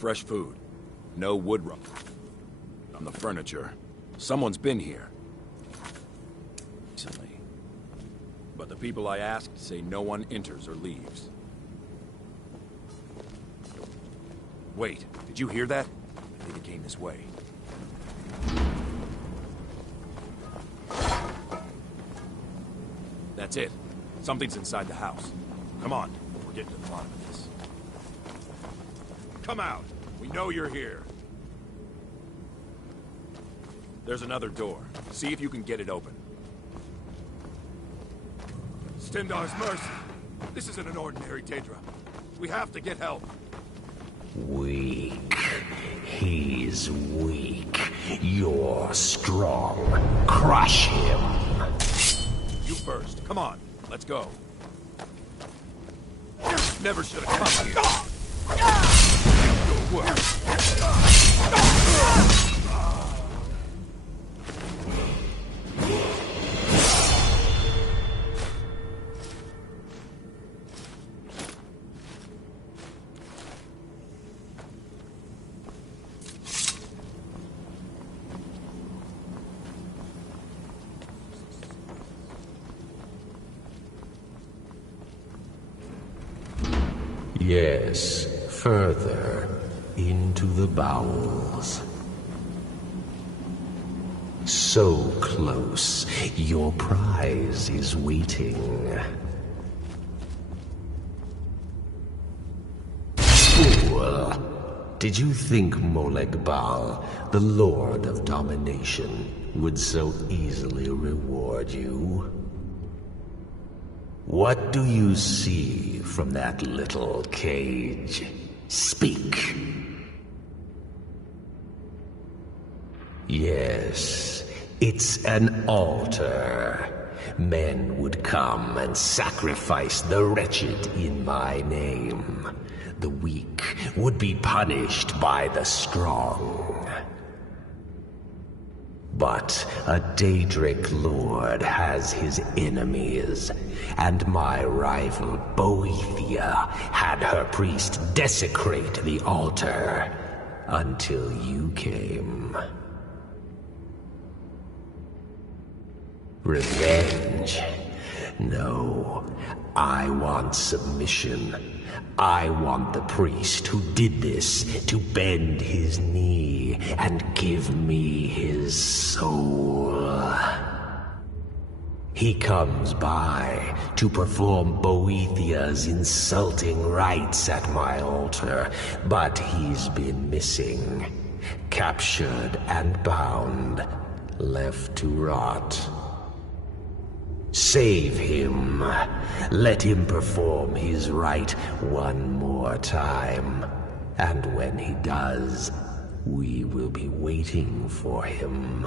Fresh food. No wood rot on the furniture. Someone's been here. Recently. But the people I asked say no one enters or leaves. Wait, did you hear that? I think it came this way. That's it. Something's inside the house. Come on, we're getting to the bottom of this. Come out! We know you're here. There's another door. See if you can get it open. Stendar's mercy. This isn't an ordinary Daedra. We have to get help. Weak. He's weak. You're strong. Crush him. You first. Come on. Let's go. Never should have come here. Good work. Yes, further into the bowels. So close, your prize is waiting. Fool! Did you think Moleg Bal, the Lord of Domination, would so easily reward you? What do you see from that little cage? Speak. Yes, it's an altar. Men would come and sacrifice the wretched in my name. The weak would be punished by the strong. But a Daedric lord has his enemies, and my rival Boethia had her priest desecrate the altar until you came. Revenge? No, I want submission. I want the priest who did this to bend his knee and give me his soul. He comes by to perform Boethia's insulting rites at my altar, but he's been missing, captured and bound, left to rot. Save him. Let him perform his rite one more time. And when he does, we will be waiting for him.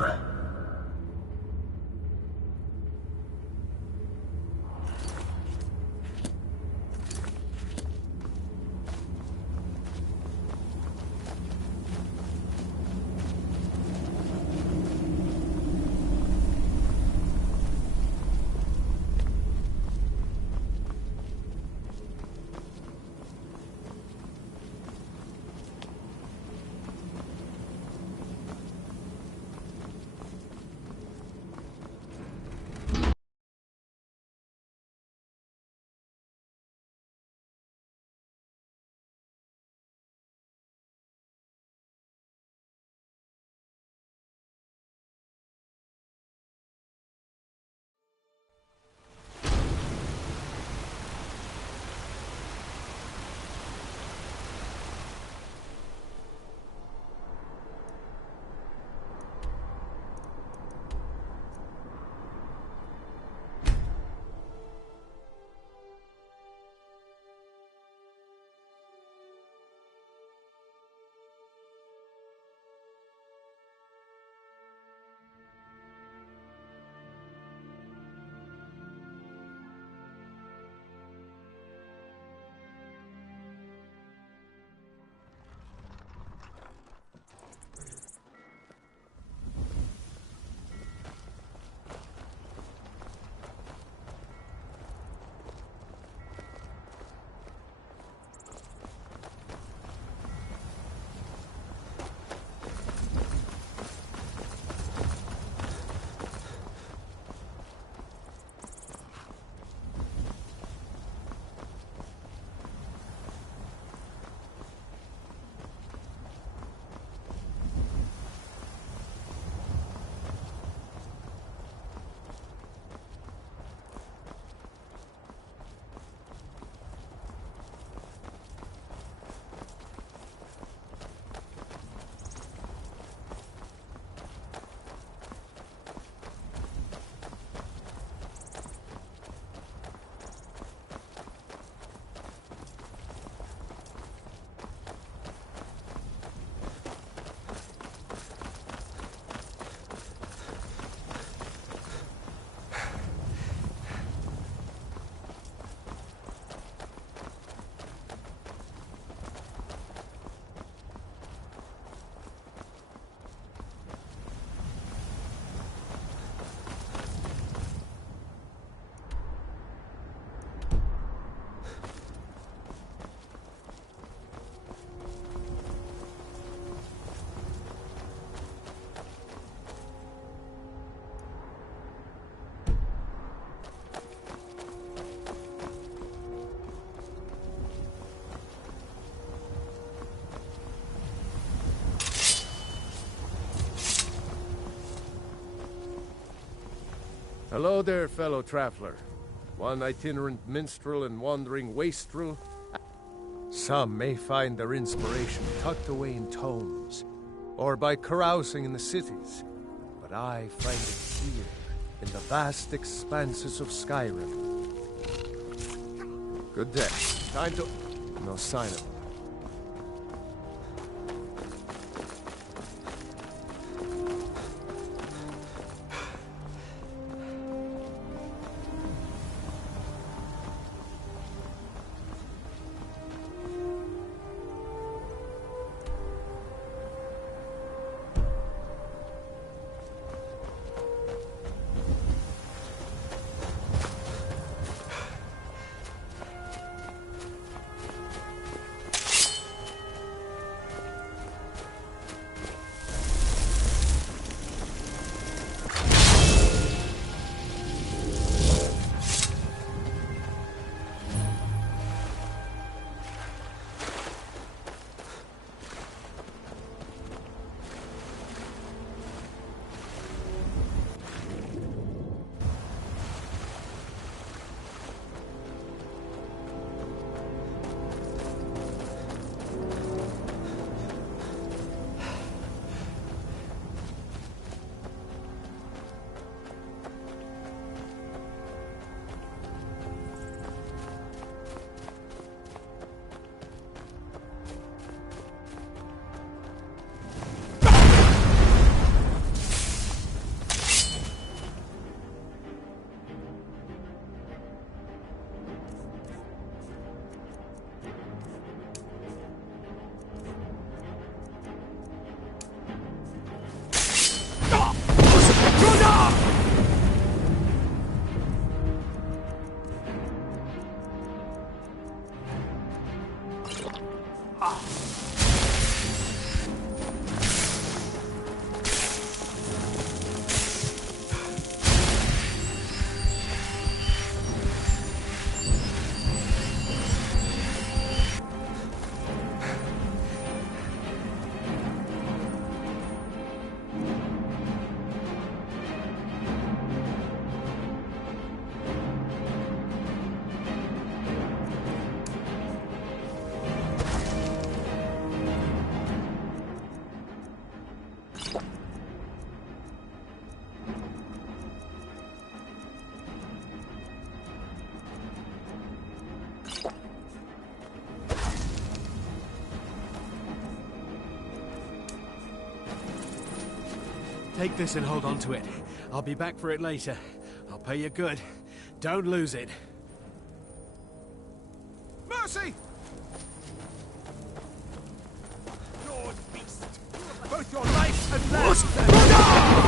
Hello there, fellow traveler. One itinerant minstrel and wandering wastrel. Some may find their inspiration tucked away in tomes, or by carousing in the cities. But I find it here, in the vast expanses of Skyrim. Good day. Time to... No sign of him. Take this and hold on to it. I'll be back for it later. I'll pay you good. Don't lose it. Mercy! Lord beast! Both your life and land!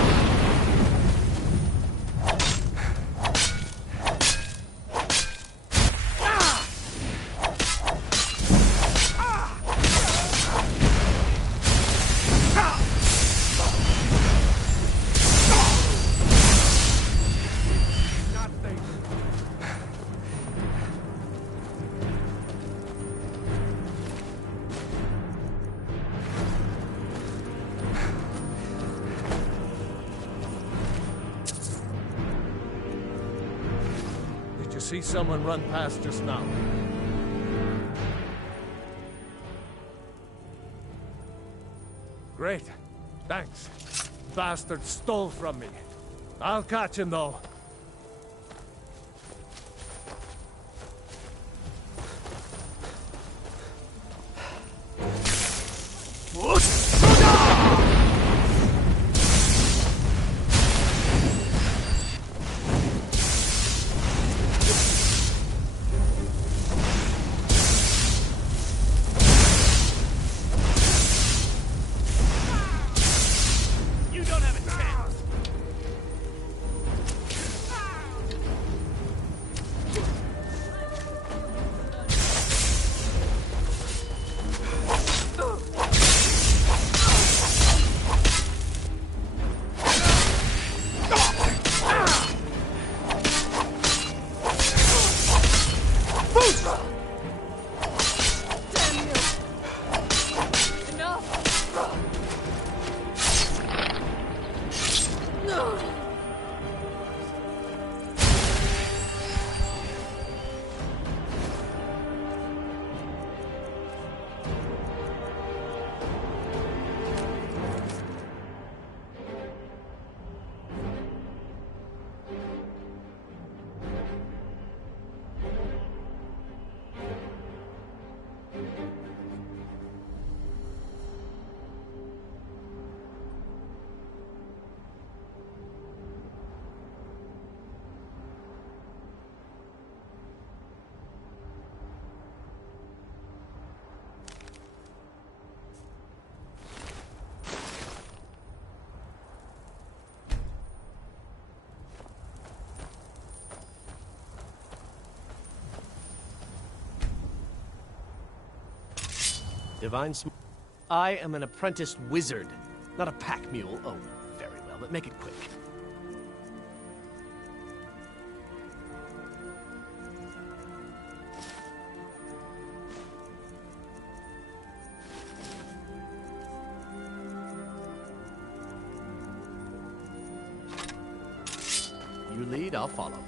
See someone run past just now. Great. Thanks. Bastard stole from me. I'll catch him, though. Divine sm- I am an apprenticed wizard, not a pack mule. Oh, very well, but make it quick. You lead, I'll follow.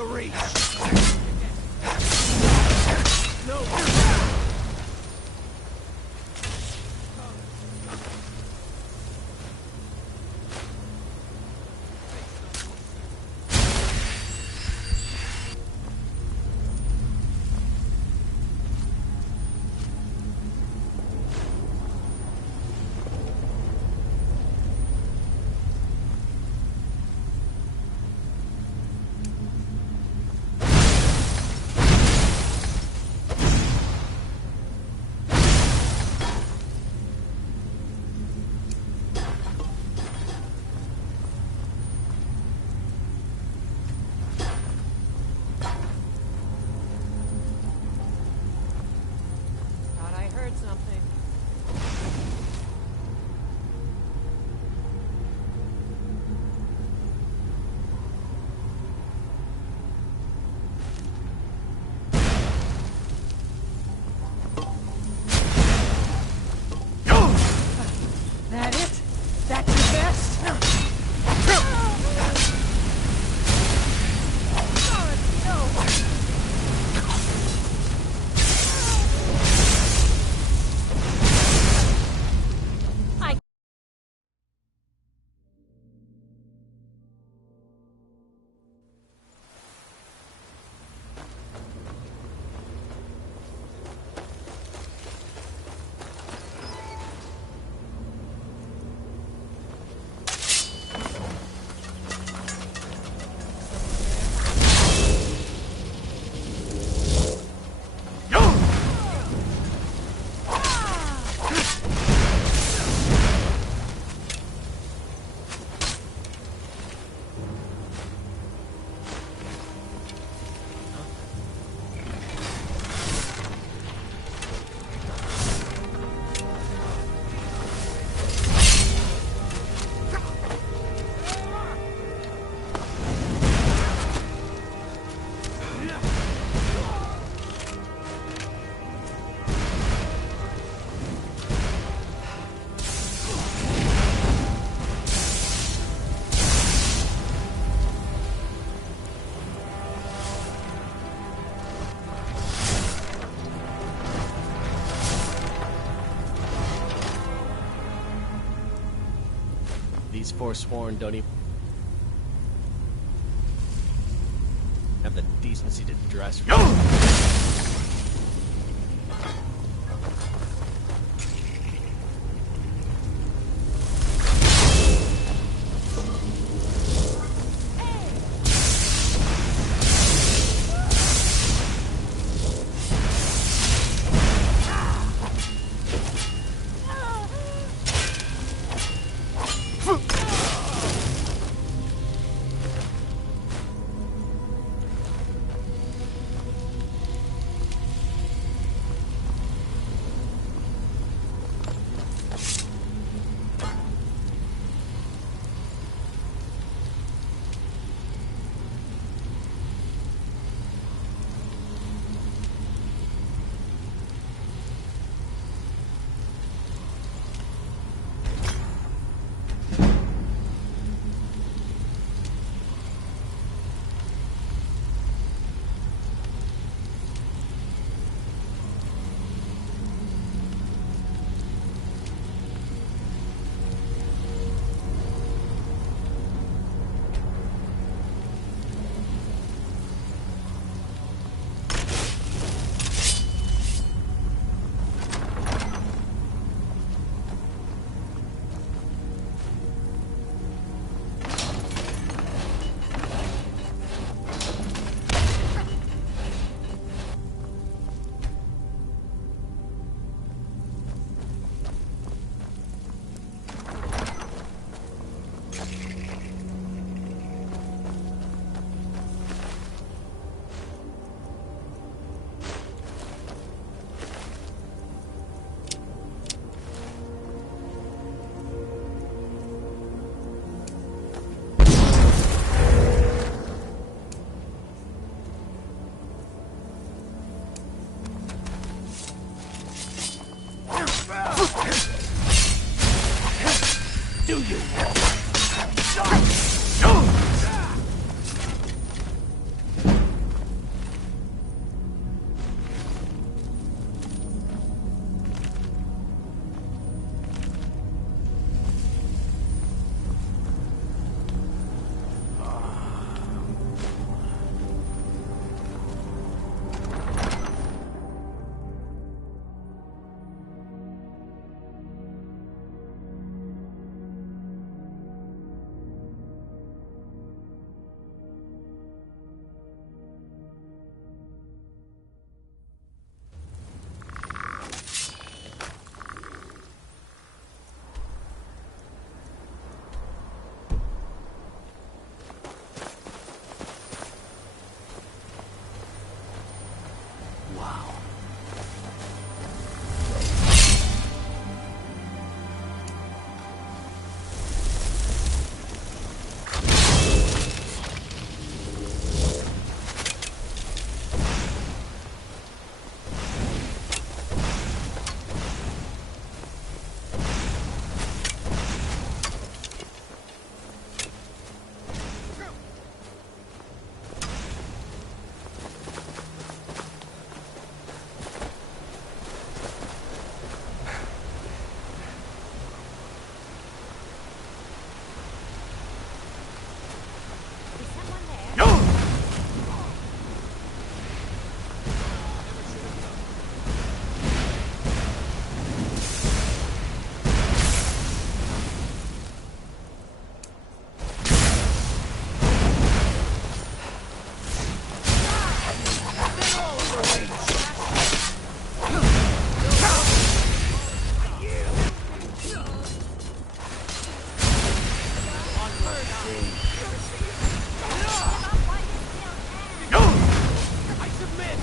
the reach. No. Thought I heard something. That it? That's the best? God, no! I... These Forsworn don't even have the decency to dress. Do you? I submit!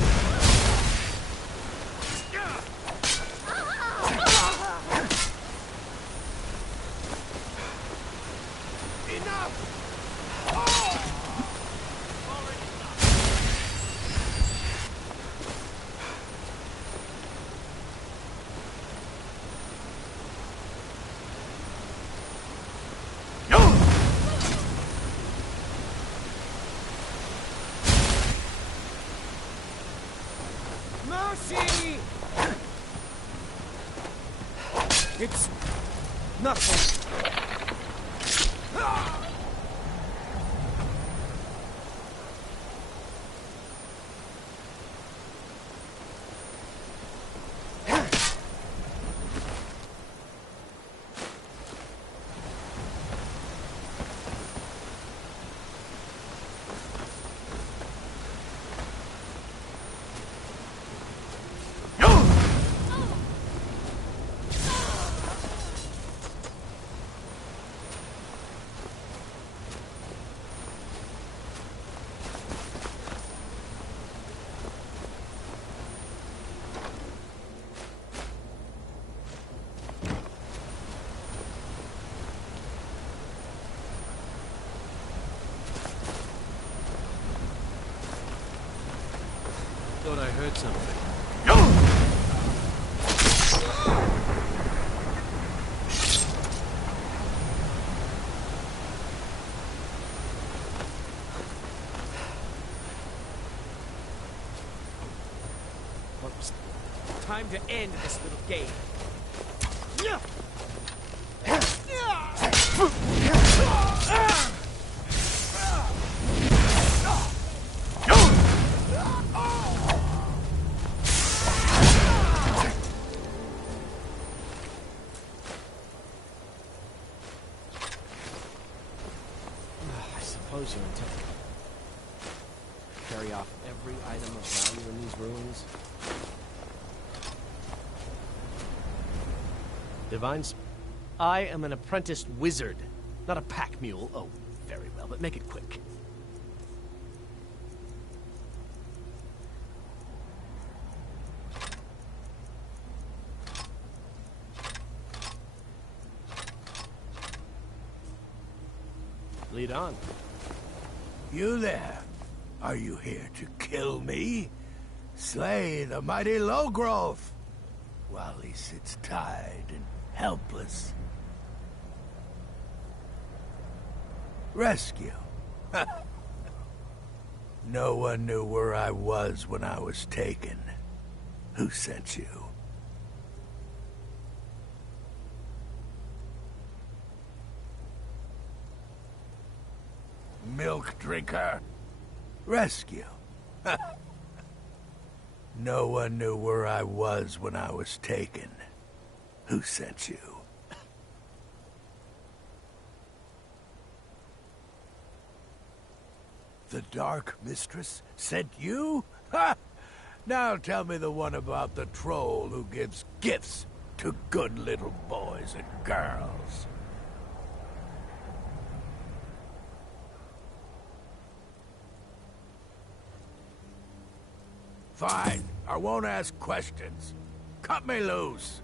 Mercy! It's nothing. Thought I heard something. Whoops. Time to end this little game. I suppose you intend to carry off every item of value in these ruins. Divines, I am an apprenticed wizard, not a pack mule. Oh, very well, but make it quick. Lead on. You there? Are you here to kill me? Slay the mighty Lowgrove, while he sits tied and helpless. Rescue? No one knew where I was when I was taken. Who sent you? Milk drinker. Rescue. No one knew where I was when I was taken. Who sent you? The Dark Mistress sent you? Ha! Now tell me the one about the troll who gives gifts to good little boys and girls. Fine. I won't ask questions. Cut me loose.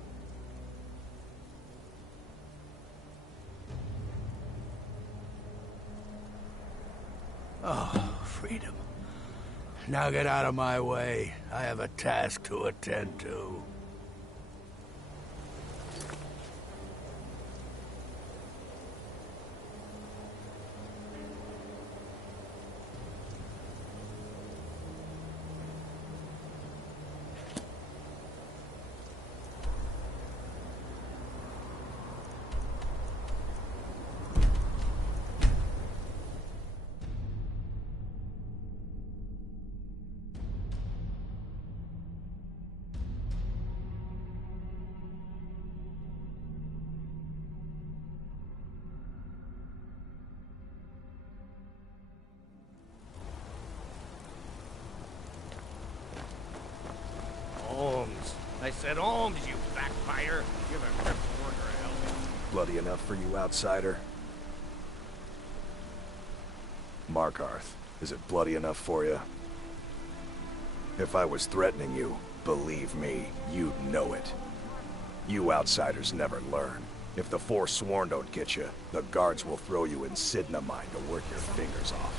Oh, freedom. Now get out of my way. I have a task to attend to. I said alms, you backbiter. Give a grip order, help. Bloody enough for you, outsider. Markarth, is it bloody enough for you? If I was threatening you, believe me, you'd know it. You outsiders never learn. If the Forsworn don't get you, the guards will throw you in Sidna mine to work your fingers off.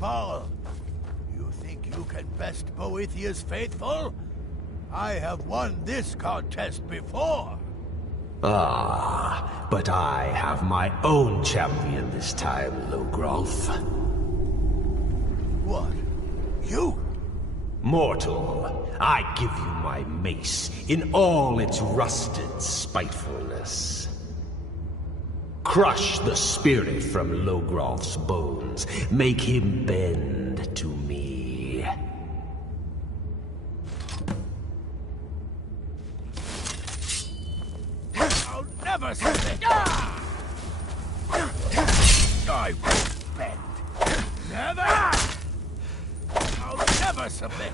Paul, you think you can best Boethiah's faithful? I have won this contest before. Ah, but I have my own champion this time, Logrolf. What? You? Mortal, I give you my mace in all its rusted spitefulness. Crush the spirit from Logrolf's bones. Make him bend to me. I'll never submit. I won't bend. Never! I'll never submit.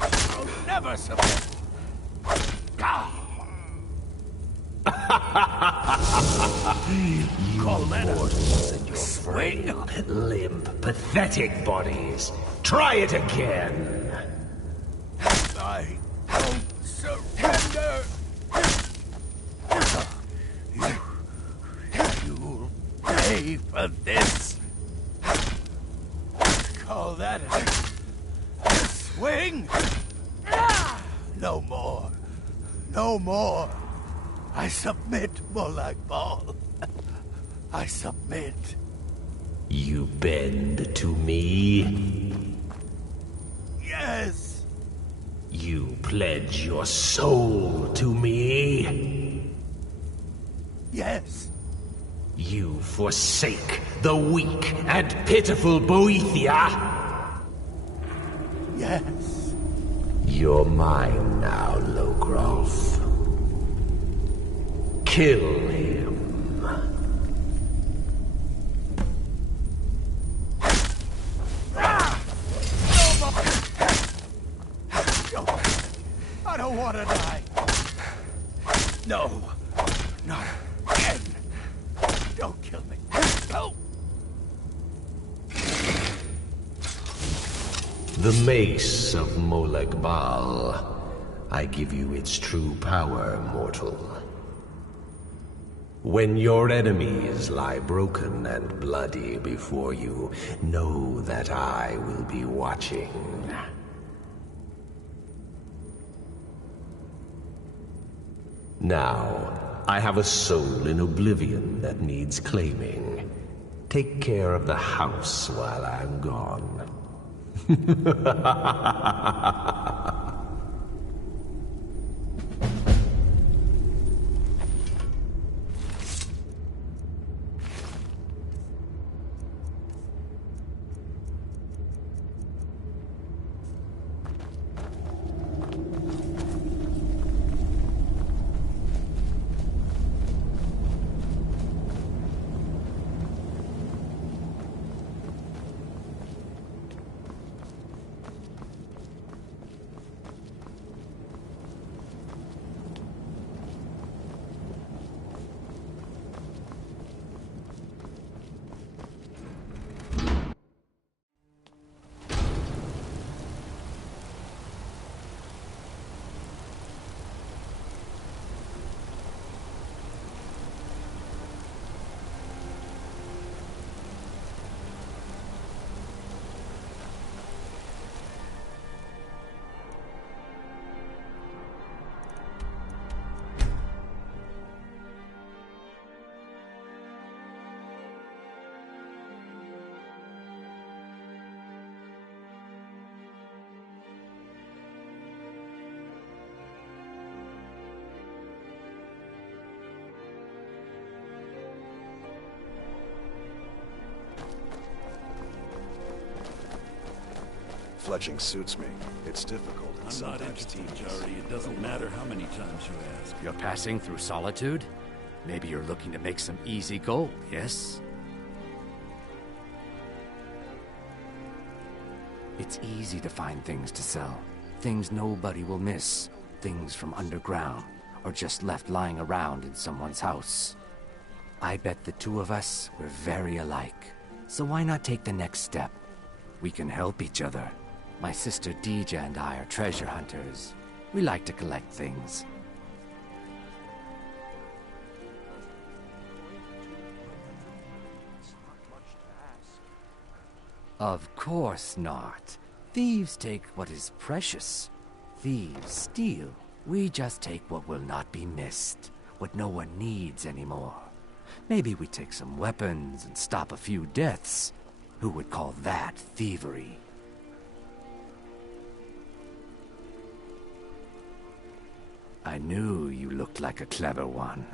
I'll never submit. You mortals and your frail, limp, pathetic bodies. Try it again. I don't surrender. You'll pay for this. Call that a swing? No more. No more. I submit, Molag Bal. I submit. You bend to me? Yes. You pledge your soul to me? Yes. You forsake the weak and pitiful Boethia? Yes. You're mine now, Logrolf. Kill him. I don't want to die. No. Not again. Don't kill me. No. The mace of Molag Bal. I give you its true power, mortal. When your enemies lie broken and bloody before you, know that I will be watching. Now, I have a soul in oblivion that needs claiming. Take care of the house while I'm gone. fletching suits me. It's difficult and I'm not sometimes interested, tedious. Jari. It doesn't matter how many times you ask. You're passing through solitude? Maybe you're looking to make some easy gold, yes? It's easy to find things to sell. Things nobody will miss. Things from underground, or just left lying around in someone's house. I bet the two of us were very alike. So why not take the next step? We can help each other. My sister Deja and I are treasure hunters. We like to collect things. Of course not. Thieves take what is precious. Thieves steal. We just take what will not be missed, what no one needs anymore. Maybe we take some weapons and stop a few deaths. Who would call that thievery? I knew you looked like a clever one.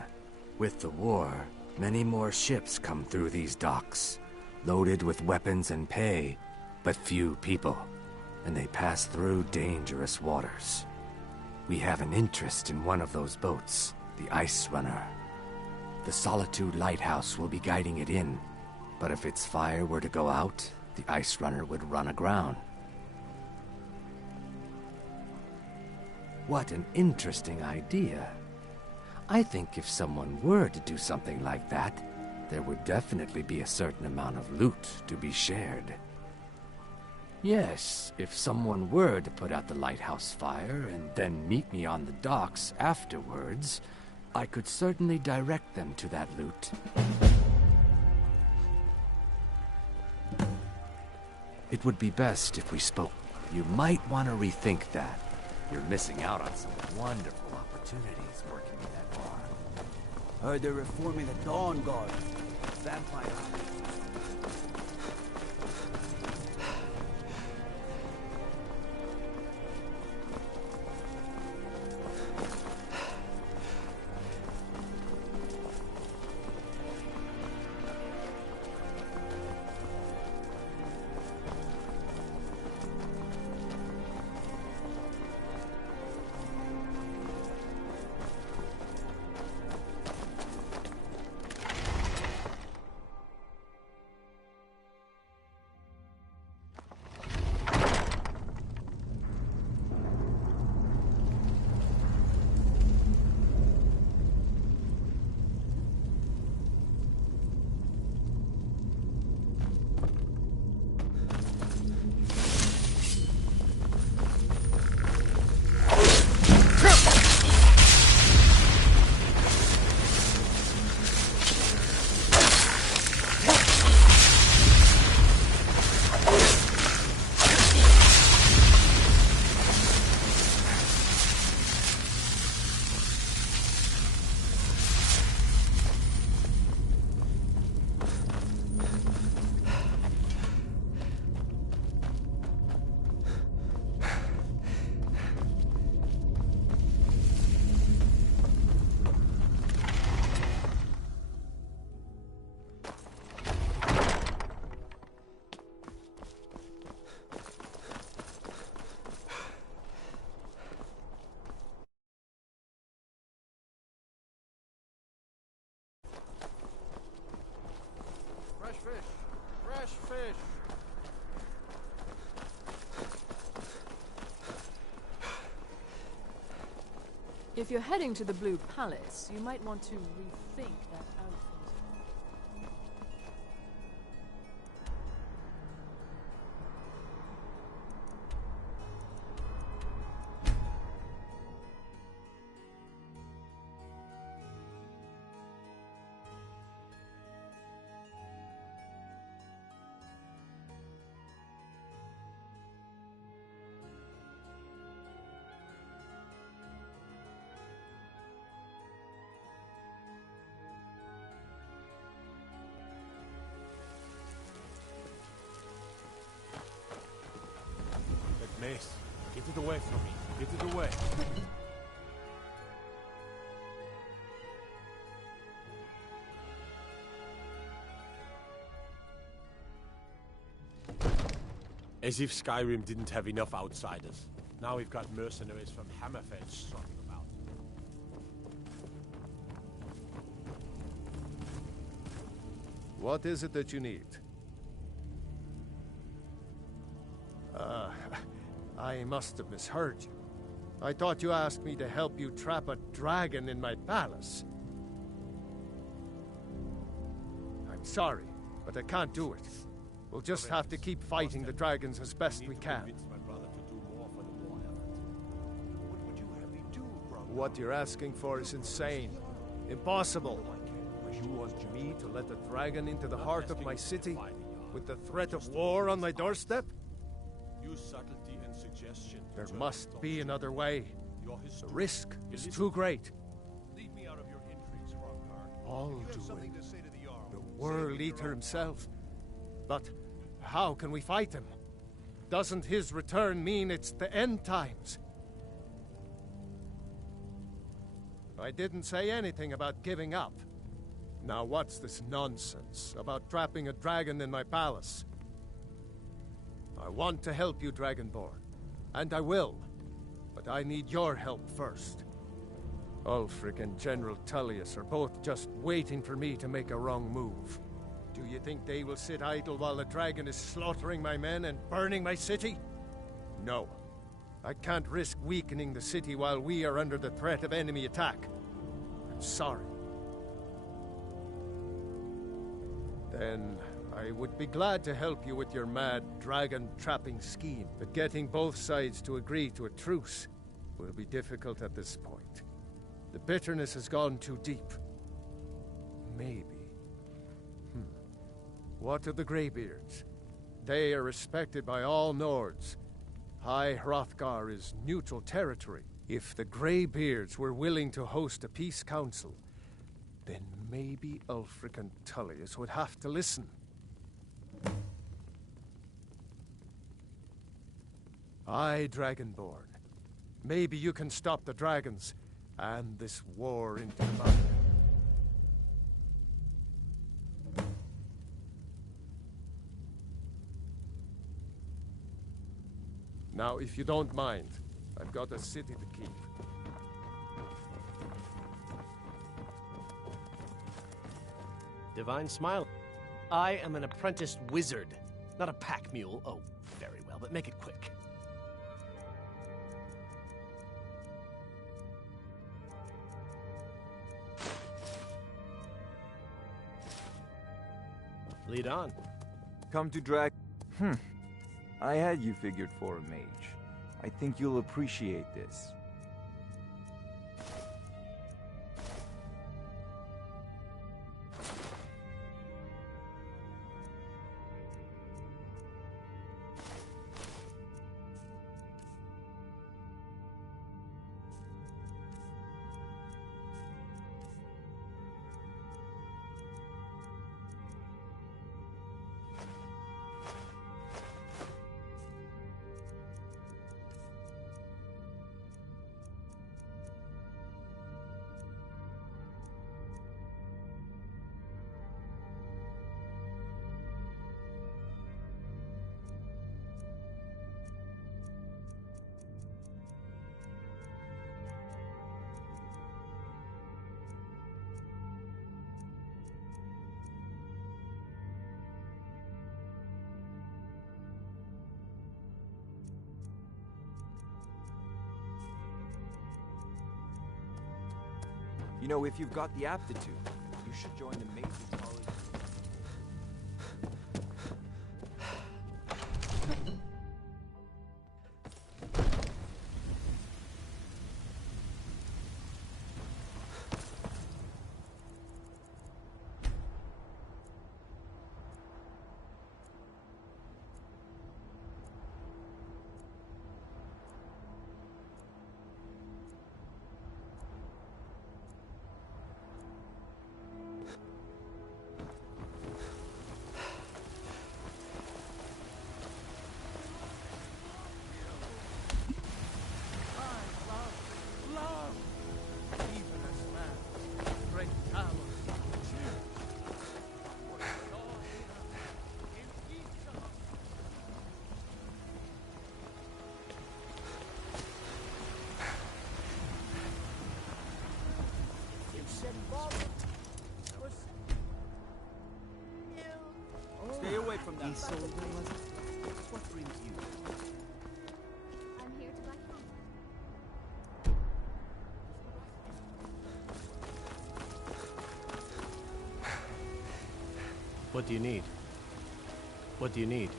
With the war, many more ships come through these docks, loaded with weapons and pay, but few people, and they pass through dangerous waters. We have an interest in one of those boats, the Ice Runner. The Solitude Lighthouse will be guiding it in, but if its fire were to go out, the Ice Runner would run aground. What an interesting idea. I think if someone were to do something like that, there would definitely be a certain amount of loot to be shared. Yes, if someone were to put out the lighthouse fire and then meet me on the docks afterwards, I could certainly direct them to that loot. It would be best if we spoke. You might want to rethink that. You're missing out on some wonderful opportunities working in that bar. Heard they're reforming the Dawn Guard. Vampire. Fresh fish! Fresh fish! If you're heading to the Blue Palace, you might want to rethink that outfit. Mace, get it away from me. Get it away. As if Skyrim didn't have enough outsiders. Now we've got mercenaries from Hammerfell strutting about. What is it that you need? I must have misheard you. I thought you asked me to help you trap a dragon in my palace. I'm sorry, but I can't do it. We'll just have to keep fighting the dragons as best we can. What you're asking for is insane. Impossible. You want me to let a dragon into the heart of my city with the threat of war on my doorstep? Use subtlety and suggestion. There must be another way. The risk is too great. Leave me out of your intrigues, Hrothgar. All doing the World Eater himself. But how can we fight him? Doesn't his return mean it's the end times? I didn't say anything about giving up. Now what's this nonsense about trapping a dragon in my palace? I want to help you, Dragonborn. And I will. But I need your help first. Ulfric and General Tullius are both just waiting for me to make a wrong move. Do you think they will sit idle while the dragon is slaughtering my men and burning my city? No. I can't risk weakening the city while we are under the threat of enemy attack. I'm sorry. Then I would be glad to help you with your mad dragon-trapping scheme, but getting both sides to agree to a truce will be difficult at this point. The bitterness has gone too deep. Maybe. What of the Greybeards? They are respected by all Nords. High Hrothgar is neutral territory. If the Greybeards were willing to host a peace council, then maybe Ulfric and Tullius would have to listen. Aye, Dragonborn. Maybe you can stop the dragons and this war into the battle. Now, if you don't mind, I've got a city to keep. Divine smile. I am an apprenticed wizard, not a pack mule. Oh, very well, but make it quick. Lead on. Come to drag... I had you figured for a mage. I think you'll appreciate this. You know, if you've got the aptitude, you should join the Mages College. Isolde, was it? What brings you? I'm here to buy food. What do you need? What do you need?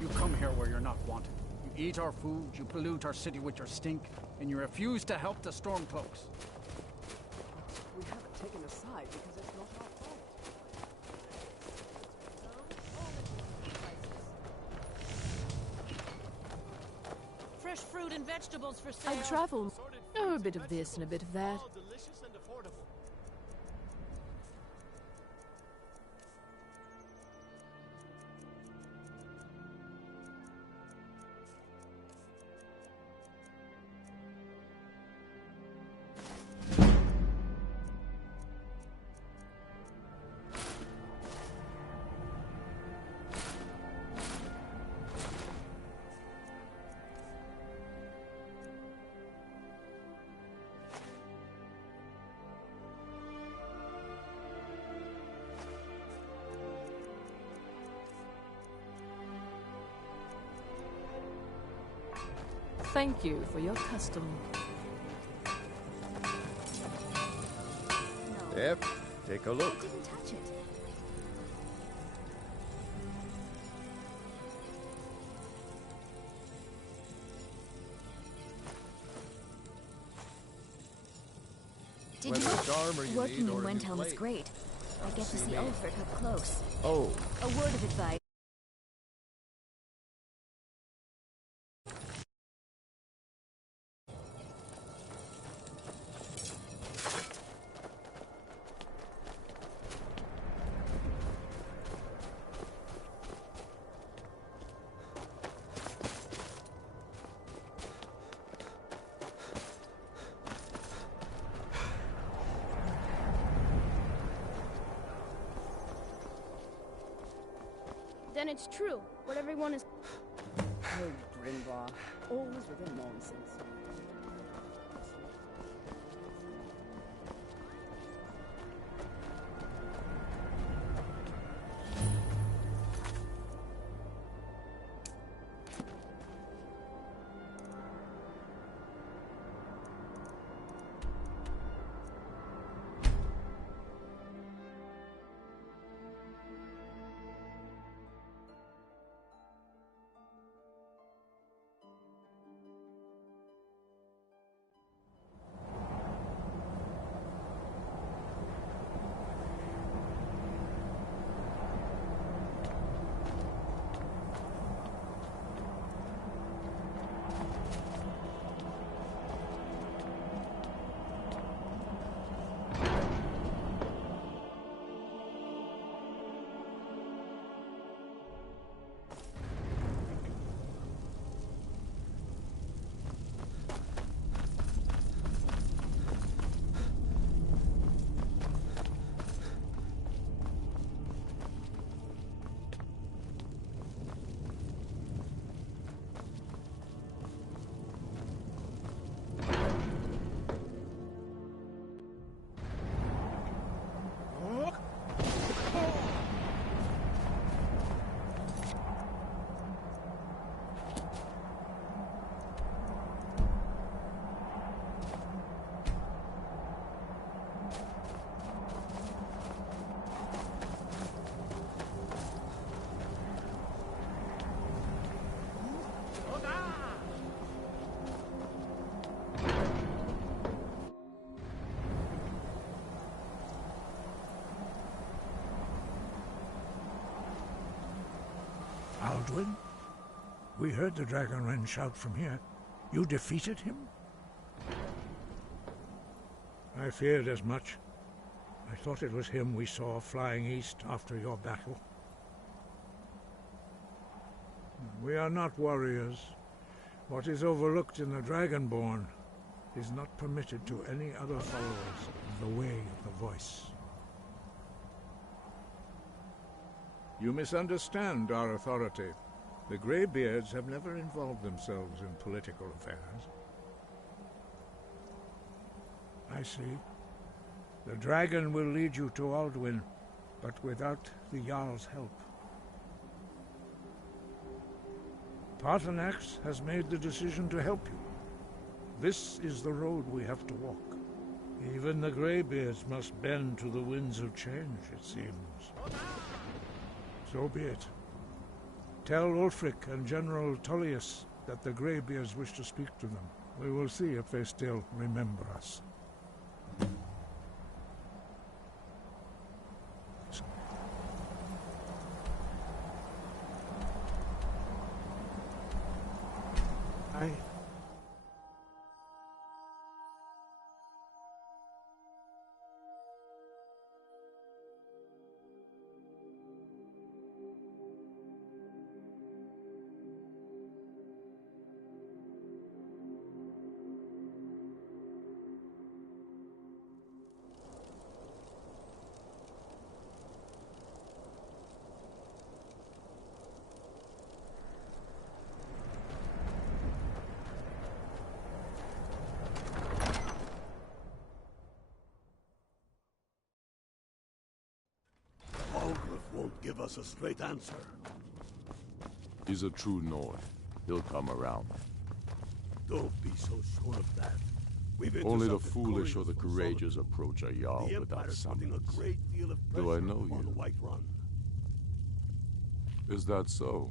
You come here where you're not wanted. You eat our food, you pollute our city with your stink, and you refuse to help the Stormcloaks. We haven't taken a side because it's not our fault. Fresh fruit and vegetables for sale. I travel. Oh, a bit of this and a bit of that. Delicious and affordable. Thank you for your custom. Yep, take a look. I didn't touch it. Did you know? Working in Wendhelm is great. I get to see Ulfric up close. Oh. A word of advice. Then it's true, what everyone is... Oh, Grimbar. Always with the nonsense. Alduin? We heard the Dragonren shout from here. You defeated him? I feared as much. I thought it was him we saw flying east after your battle. We are not warriors. What is overlooked in the Dragonborn is not permitted to any other followers of the Way of the Voice. You misunderstand our authority. The Greybeards have never involved themselves in political affairs. I see. The dragon will lead you to Alduin, but without the Jarl's help. Paarthurnax has made the decision to help you. This is the road we have to walk. Even the Greybeards must bend to the winds of change, it seems. So be it. Tell Ulfric and General Tullius that the Greybeards wish to speak to them. We will see if they still remember us. Won't give us a straight answer. He's a true Nord. He'll come around. Don't be so sure of that. Only the foolish or the courageous approach a Jarl without summons. Do I know you? White Run. Is that so?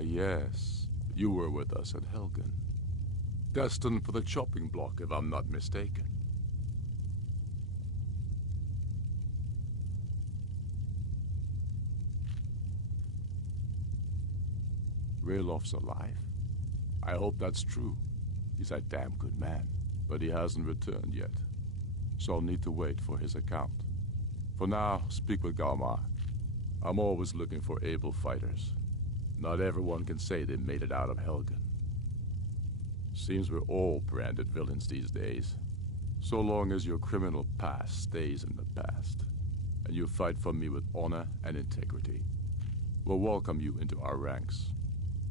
Yes. You were with us at Helgen. Destined for the chopping block, if I'm not mistaken. Raylof's alive? I hope that's true. He's a damn good man, but he hasn't returned yet. So I'll need to wait for his account. For now, speak with Galmar. I'm always looking for able fighters. Not everyone can say they made it out of Helgen. Seems we're all branded villains these days. So long as your criminal past stays in the past, and you fight for me with honor and integrity, we'll welcome you into our ranks.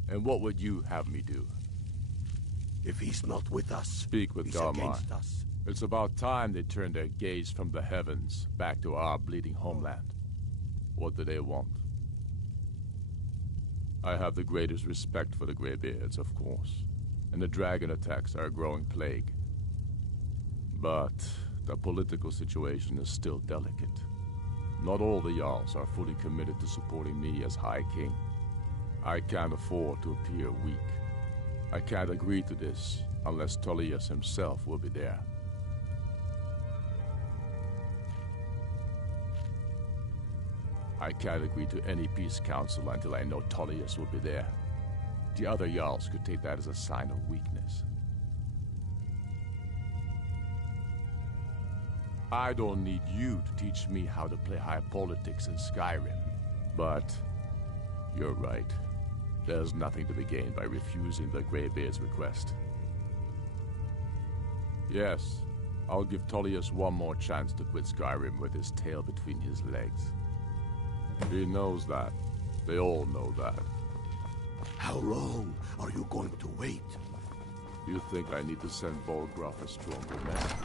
And what would you have me do? If he's not with us, speak with Galmar. Against us. It's about time they turned their gaze from the heavens back to our bleeding homeland. What do they want? I have the greatest respect for the Greybeards, of course, and the dragon attacks are a growing plague. But the political situation is still delicate. Not all the Jarls are fully committed to supporting me as High King. I can't afford to appear weak. I can't agree to this unless Tullius himself will be there. I can't agree to any peace council until I know Tullius will be there. The other Jarls could take that as a sign of weakness. I don't need you to teach me how to play high politics in Skyrim. But you're right. There's nothing to be gained by refusing the Greybeard's request. Yes, I'll give Tullius one more chance to quit Skyrim with his tail between his legs. He knows that. They all know that. How long are you going to wait? You think I need to send Volgraf a stronger man?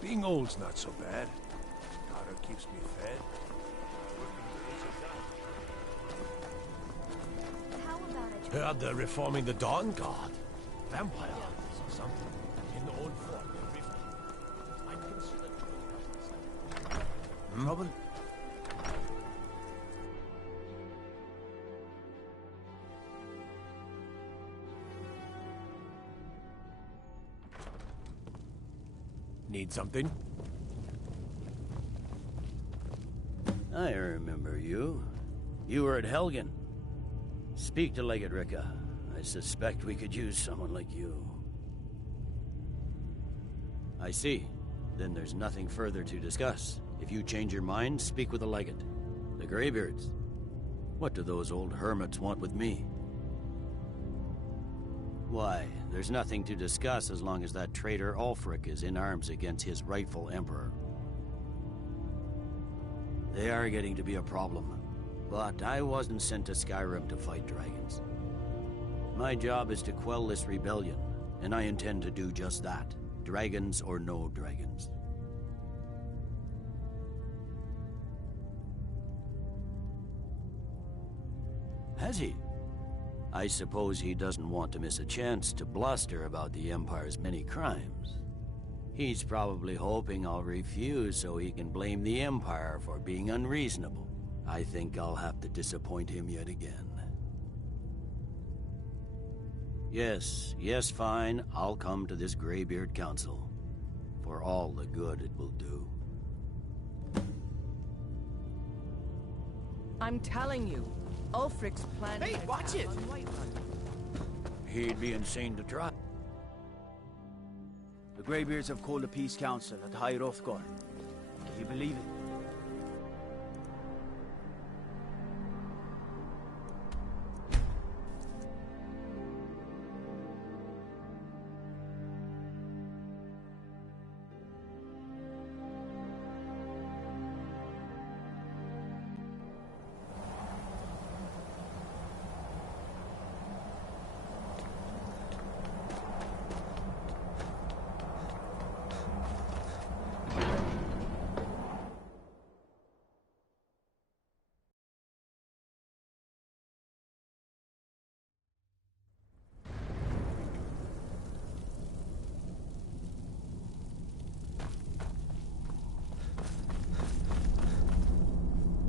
Being old's not so bad. Daughter keeps me fed. Heard they're reforming the Dawn Guard. Vampire hunters or something. In the old form of Rift. I'd consider trouble. Need something? I remember you. You were at Helgen. Speak to Legate Ricka. I suspect we could use someone like you. I see. Then there's nothing further to discuss. If you change your mind, speak with the Legate. The Greybeards. What do those old hermits want with me? Why, there's nothing to discuss as long as that traitor Ulfric is in arms against his rightful emperor. They are getting to be a problem. But I wasn't sent to Skyrim to fight dragons. My job is to quell this rebellion, and I intend to do just that. Dragons or no dragons. Has he? I suppose he doesn't want to miss a chance to bluster about the Empire's many crimes. He's probably hoping I'll refuse so he can blame the Empire for being unreasonable. I think I'll have to disappoint him yet again. Yes, fine. I'll come to this Greybeard Council. For all the good it will do. I'm telling you, Ulfric's plan. Hey, watch it! He'd be insane to try. The Greybeards have called a peace council at High Hrothgar. Can you believe it?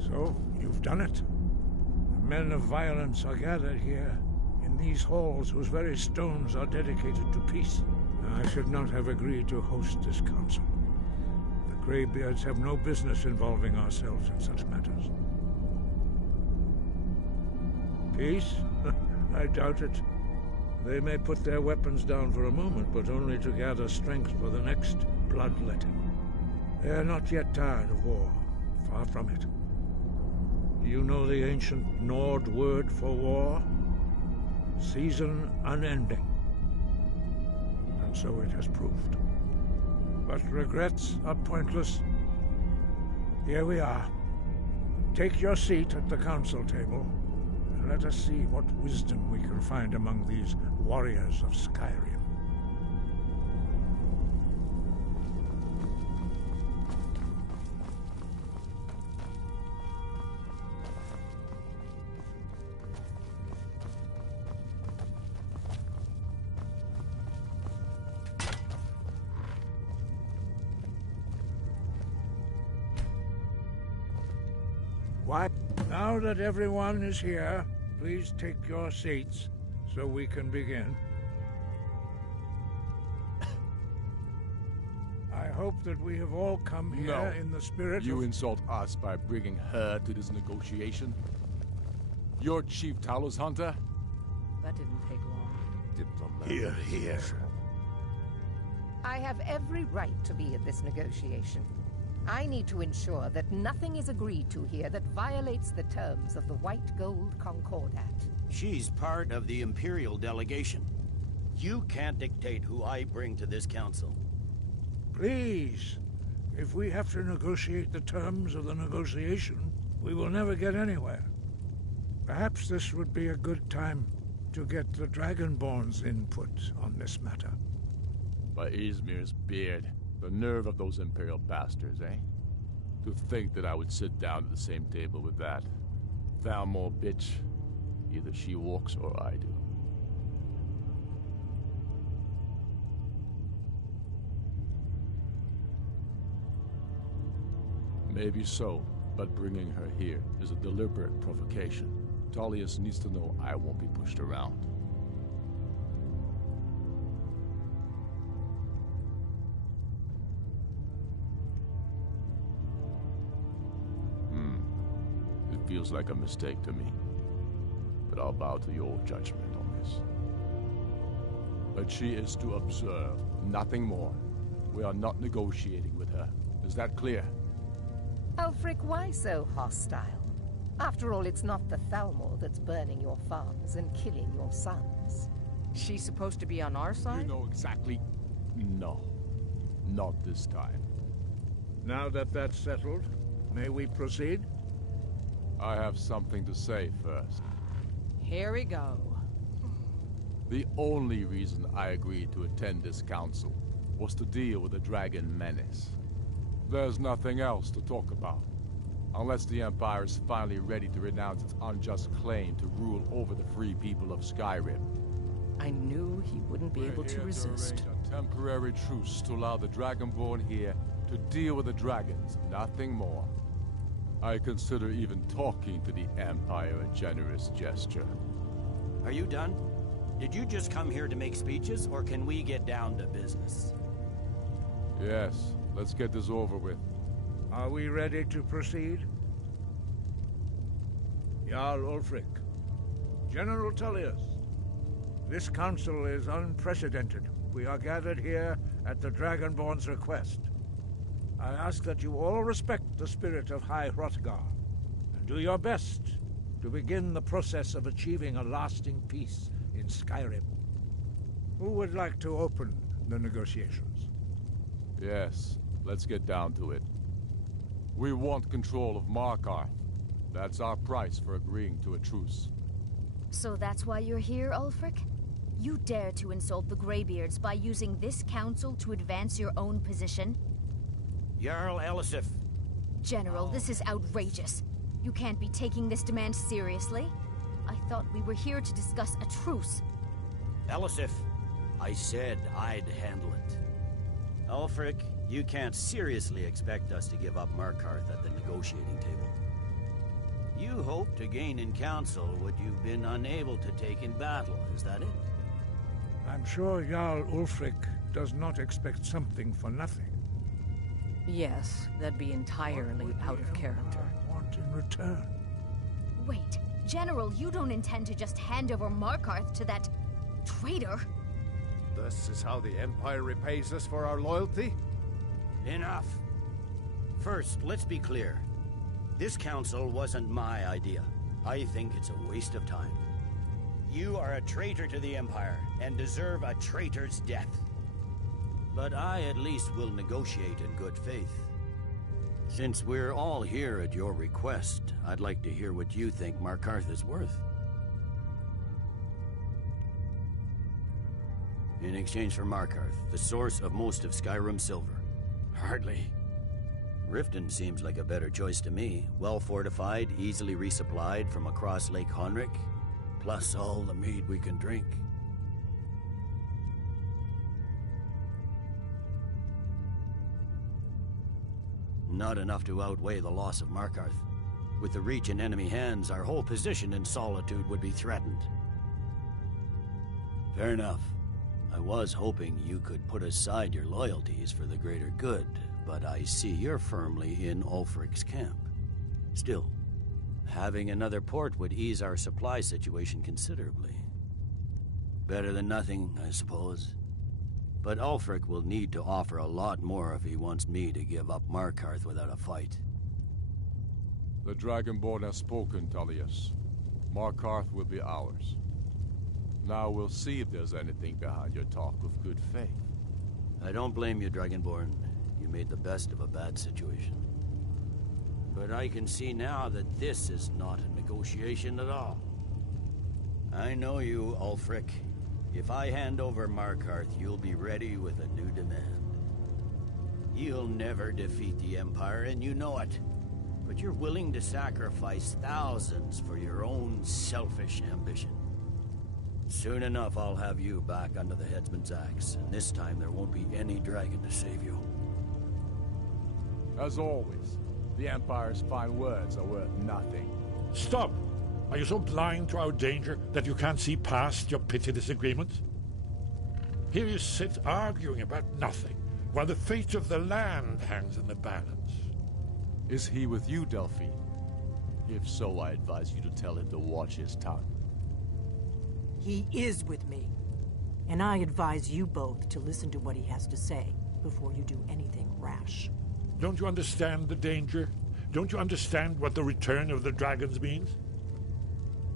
So, you've done it. The men of violence are gathered here, in these halls whose very stones are dedicated to peace. I should not have agreed to host this council. The Greybeards have no business involving ourselves in such matters. Peace? I doubt it. They may put their weapons down for a moment, but only to gather strength for the next bloodletting. They are not yet tired of war. Far from it. You know the ancient Nord word for war? Season unending. And so it has proved. But regrets are pointless. Here we are. Take your seat at the council table, and let us see what wisdom we can find among these warriors of Skyrim. Why? Now that everyone is here, please take your seats so we can begin. I hope that we have all come here in the spirit You of... insult us by bringing her to this negotiation? You're Chief Talos Hunter? That didn't take long. Here, here. I have every right to be at this negotiation. I need to ensure that nothing is agreed to here that violates the terms of the White Gold Concordat. She's part of the Imperial delegation. You can't dictate who I bring to this council. Please, if we have to negotiate the terms of the negotiation, we will never get anywhere. Perhaps this would be a good time to get the Dragonborn's input on this matter. By Izmir's beard. The nerve of those Imperial bastards, eh? To think that I would sit down at the same table with that Thalmor bitch. Either she walks or I do. Maybe so, but bringing her here is a deliberate provocation. Tullius needs to know I won't be pushed around. It feels like a mistake to me. But I'll bow to your judgment on this. But she is to observe, nothing more. We are not negotiating with her. Is that clear? Ulfric, why so hostile? After all, it's not the Thalmor that's burning your farms and killing your sons. She's supposed to be on our side? You know exactly... No. Not this time. Now that that's settled, may we proceed? I have something to say first. Here we go. The only reason I agreed to attend this council was to deal with the dragon menace. There's nothing else to talk about. Unless the Empire is finally ready to renounce its unjust claim to rule over the free people of Skyrim. I knew he wouldn't be able to resist. To arrange a temporary truce to allow the Dragonborn here to deal with the dragons, nothing more. I consider even talking to the Empire a generous gesture. Are you done? Did you just come here to make speeches, or can we get down to business? Yes, let's get this over with. Are we ready to proceed? Jarl Ulfric, General Tullius, this council is unprecedented. We are gathered here at the Dragonborn's request. I ask that you all respect the spirit of High Hrothgar, and do your best to begin the process of achieving a lasting peace in Skyrim. Who would like to open the negotiations? Yes, let's get down to it. We want control of Markarth. That's our price for agreeing to a truce. So that's why you're here, Ulfric? You dare to insult the Greybeards by using this council to advance your own position? Jarl Elisif. General, this is outrageous. You can't be taking this demand seriously. I thought we were here to discuss a truce. Elisif, I said I'd handle it. Ulfric, you can't seriously expect us to give up Markarth at the negotiating table. You hoped to gain in council what you've been unable to take in battle, is that it? I'm sure Jarl Ulfric does not expect something for nothing. Yes, that'd be entirely out of character. Want in return? Wait, General, you don't intend to just hand over Markarth to that traitor? This is how the Empire repays us for our loyalty? Enough. First, let's be clear. This council wasn't my idea. I think it's a waste of time. You are a traitor to the Empire, and deserve a traitor's death. But I at least will negotiate in good faith. Since we're all here at your request, I'd like to hear what you think Markarth is worth. In exchange for Markarth, the source of most of Skyrim's silver. Hardly. Riften seems like a better choice to me. Well fortified, easily resupplied from across Lake Honric, plus all the mead we can drink. Not enough to outweigh the loss of Markarth. With the Reach in enemy hands, our whole position in Solitude would be threatened. Fair enough. I was hoping you could put aside your loyalties for the greater good, but I see you're firmly in Ulfric's camp. Still, having another port would ease our supply situation considerably. Better than nothing, I suppose. But Ulfric will need to offer a lot more if he wants me to give up Markarth without a fight. The Dragonborn has spoken, Tullius. Markarth will be ours. Now we'll see if there's anything behind your talk of good faith. I don't blame you, Dragonborn. You made the best of a bad situation. But I can see now that this is not a negotiation at all. I know you, Ulfric. If I hand over Markarth, you'll be ready with a new demand. You'll never defeat the Empire, and you know it. But you're willing to sacrifice thousands for your own selfish ambition. Soon enough, I'll have you back under the headsman's axe, and this time there won't be any dragon to save you. As always, the Empire's fine words are worth nothing. Stop! Are you so blind to our danger that you can't see past your petty disagreements? Here you sit arguing about nothing, while the fate of the land hangs in the balance. Is he with you, Delphine? If so, I advise you to tell him to watch his tongue. He is with me. And I advise you both to listen to what he has to say before you do anything rash. Don't you understand the danger? Don't you understand what the return of the dragons means?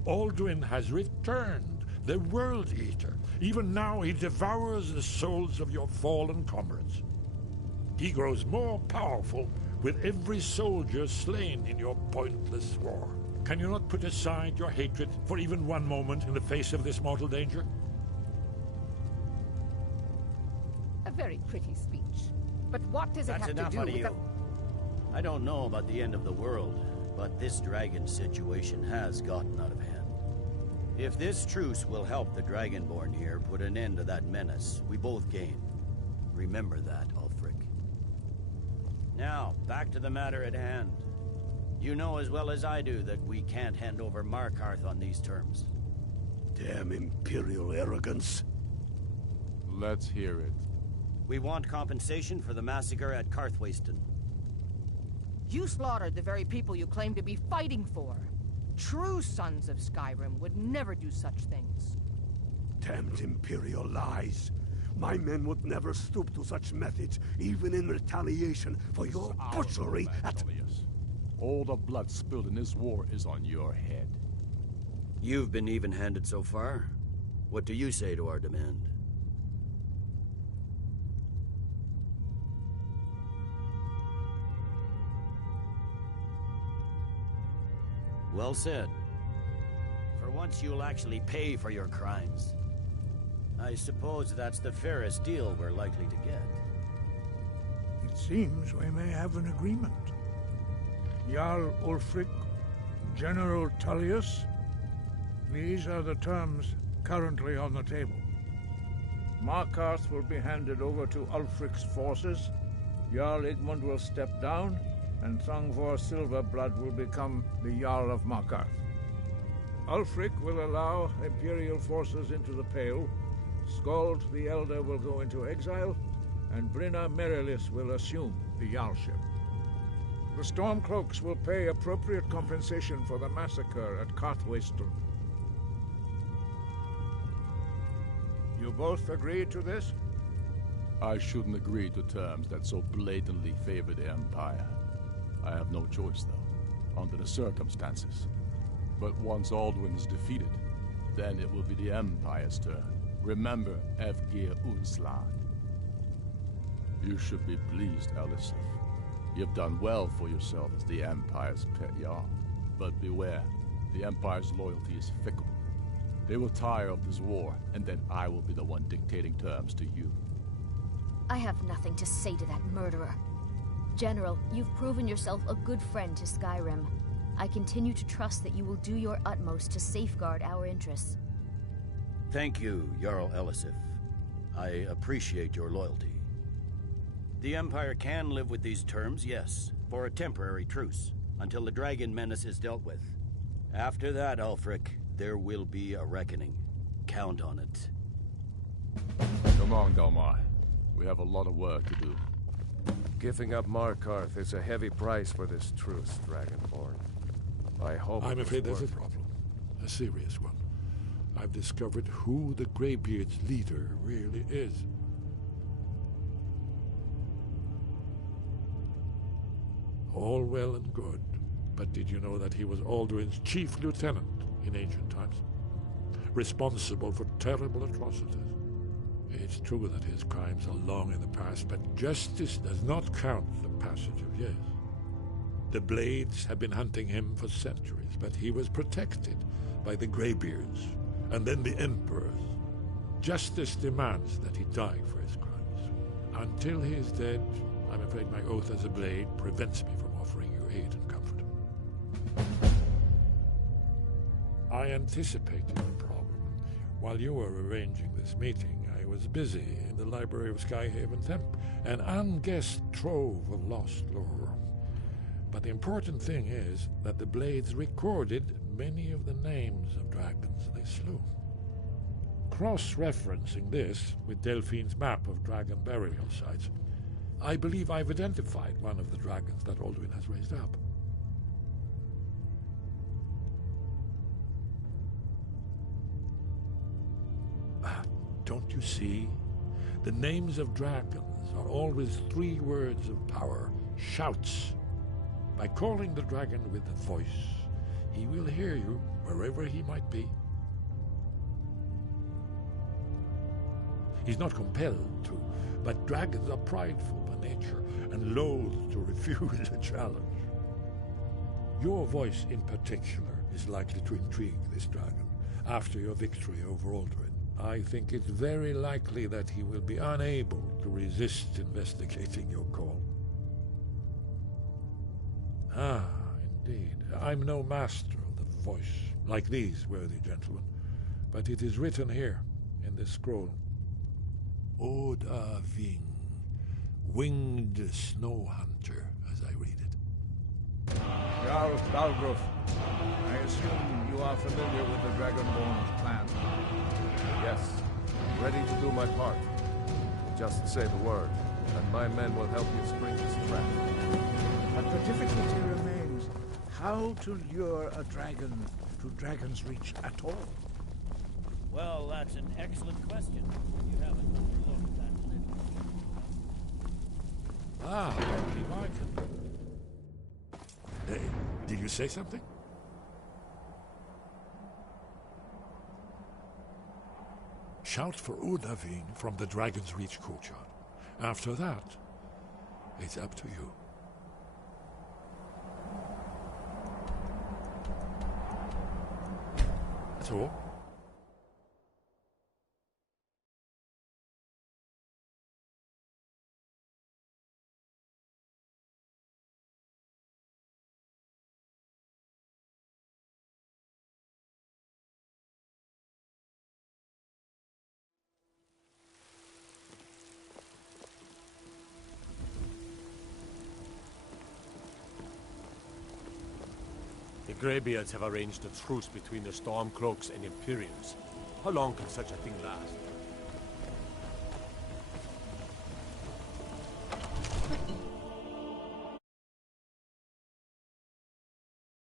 Alduin has returned, the World Eater. Even now he devours the souls of your fallen comrades. He grows more powerful with every soldier slain in your pointless war. Can you not put aside your hatred for even one moment in the face of this mortal danger? A very pretty speech. But what does it have to do with you. I don't know about the end of the world, but this dragon situation has gotten out of hand. If this truce will help the Dragonborn here put an end to that menace, we both gain. Remember that, Ulfric. Now, back to the matter at hand. You know as well as I do that we can't hand over Markarth on these terms. Damn Imperial arrogance. Let's hear it. We want compensation for the massacre at Karthwasten. You slaughtered the very people you claim to be fighting for. True sons of Skyrim would never do such things. Damned Imperial lies. My men would never stoop to such methods, even in retaliation for your butchery at... All the blood spilled in this war is on your head. You've been even-handed so far. What do you say to our demand? Well said. For once you'll actually pay for your crimes. I suppose that's the fairest deal we're likely to get. It seems we may have an agreement. Jarl Ulfric, General Tullius, these are the terms currently on the table. Markarth will be handed over to Ulfric's forces, Jarl Igmund will step down, and Thongvor Silverblood will become the Jarl of Markarth. Ulfric will allow Imperial forces into the Pale, Skald the Elder will go into exile, and Brinna Merilis will assume the Jarlship. The Stormcloaks will pay appropriate compensation for the massacre at Karthwasten. You both agree to this? I shouldn't agree to terms that so blatantly favor the Empire. I have no choice, though, under the circumstances. But once Alduin is defeated, then it will be the Empire's turn. Remember Evgir Unsland. You should be pleased, Elisif. You've done well for yourself as the Empire's pet Jarl. But beware, the Empire's loyalty is fickle. They will tire of this war, and then I will be the one dictating terms to you. I have nothing to say to that murderer. General, you've proven yourself a good friend to Skyrim. I continue to trust that you will do your utmost to safeguard our interests. Thank you, Jarl Elisif. I appreciate your loyalty. The Empire can live with these terms, yes, for a temporary truce, until the dragon menace is dealt with. After that, Ulfric, there will be a reckoning. Count on it. Come on, Dalmar. We have a lot of work to do. Giving up Markarth is a heavy price for this truce, Dragonborn. I hope I'm afraid there's a problem. A serious one. I've discovered who the Greybeard's leader really is. All well and good, but did you know that he was Alduin's chief lieutenant in ancient times? Responsible for terrible atrocities. It's true that his crimes are long in the past, but justice does not count the passage of years. The Blades have been hunting him for centuries, but he was protected by the Greybeards, and then the Emperors. Justice demands that he die for his crimes. Until he is dead, I'm afraid my oath as a Blade prevents me from offering you aid and comfort. I anticipated the problem. While you were arranging this meeting, I was busy in the library of Skyhaven Temp, an unguessed trove of lost lore. But the important thing is that the Blades recorded many of the names of dragons they slew. Cross-referencing this with Delphine's map of dragon burial sites, I believe I've identified one of the dragons that Alduin has raised up. Don't you see? The names of dragons are always 3 words of power, shouts. By calling the dragon with a voice, he will hear you wherever he might be. He's not compelled to, but dragons are prideful by nature and loath to refuse a challenge. Your voice in particular is likely to intrigue this dragon after your victory over Alduin. I think it's very likely that he will be unable to resist investigating your call. Ah, indeed. I'm no master of the voice, like these worthy gentlemen, but it is written here in this scroll. Oda Ving, winged snow hunter, as I read it. Jarl Balgruf, I assume you are familiar with the Dragonborn's plan. Yes, I'm ready to do my part. Just say the word, and my men will help you spring this trap. But the difficulty remains how to lure a dragon to Dragon's Reach at all. Well, that's an excellent question. You haven't looked that little. Ah, I can. Did you say something? Shout for Udavin from the Dragon's Reach courtyard. After that, it's up to you. That's all. The Greybeards have arranged a truce between the Stormcloaks and Imperials. How long can such a thing last?